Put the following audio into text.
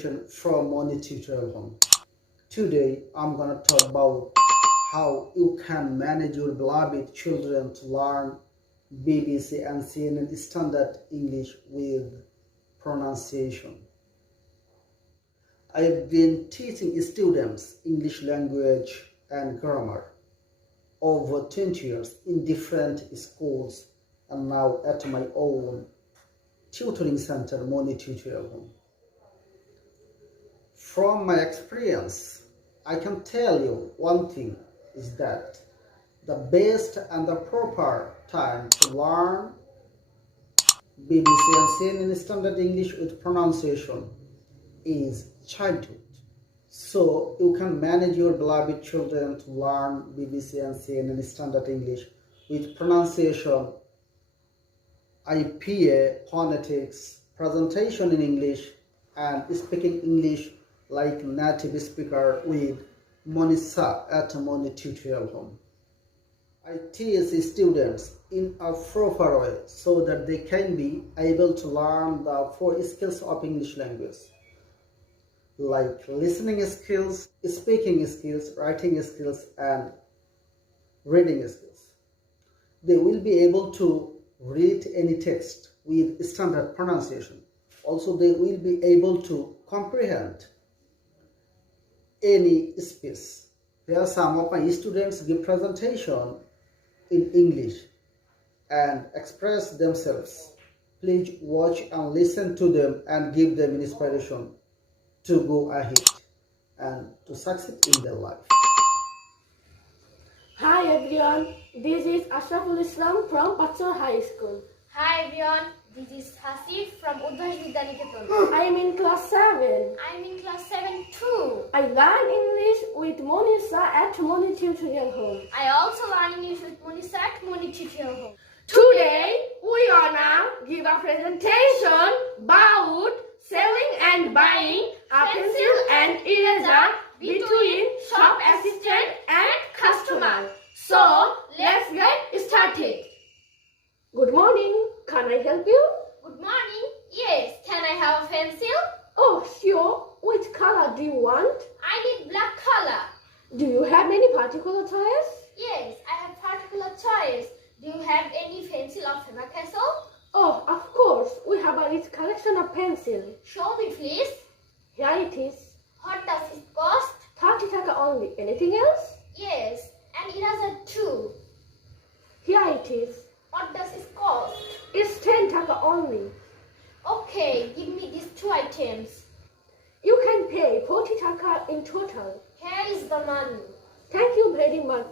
education from Monir Tutorial Home. Today I'm gonna talk about how you can manage your beloved children to learn BBC and CNN standard English with pronunciation. I have been teaching students English language and grammar over 20 years in different schools and now at my own tutoring center, Monir Tutorial Home. From my experience, I can tell you one thing is that the best and the proper time to learn BBC and CNN standard English with pronunciation is childhood. So you can manage your beloved children to learn BBC and CNN standard English with pronunciation, IPA, phonetics, presentation in English, and speaking English like native speaker with Monir Sir at Monir Tutorial Home. I teach students in a proper way so that they can be able to learn the 4 skills of English language, like listening skills, speaking skills, writing skills, and reading skills. They will be able to read any text with standard pronunciation. Also, they will be able to comprehend any speech. Here some of my students give presentation in English and express themselves. Please watch and listen to them and give them inspiration to go ahead and to succeed in their life. Hi everyone, this is Ashraful Islam from Patchar High School. Hi everyone, this is Hasif from Udhash Vidyaniketan. I am in class 7. I am in class 7 too. I learn English with Monir Sir at Monir Tutorial Home. I also learn English with Monir Sir at Monir Tutorial Home. Today, we are now give a presentation about selling and buying a pencil and eraser between shop assistant and customer. So, let's get started. Good morning. Can I help you? Good morning. Yes, can I have a pencil? Oh, sure. Which color do you want? I need black color. Do you have any particular choice? Yes, I have particular choice. Do you have any pencil of Faber-Castell? Oh, of course. We have a rich collection of pencils. Show me please. Here it is. What does it cost? 30 taka only. Anything else? Yes, and eraser too. Here it is. What does it cost? It's 10 taka only. Okay, give me these 2 items. You can pay 40 taka in total. Here is the money. Thank you very much.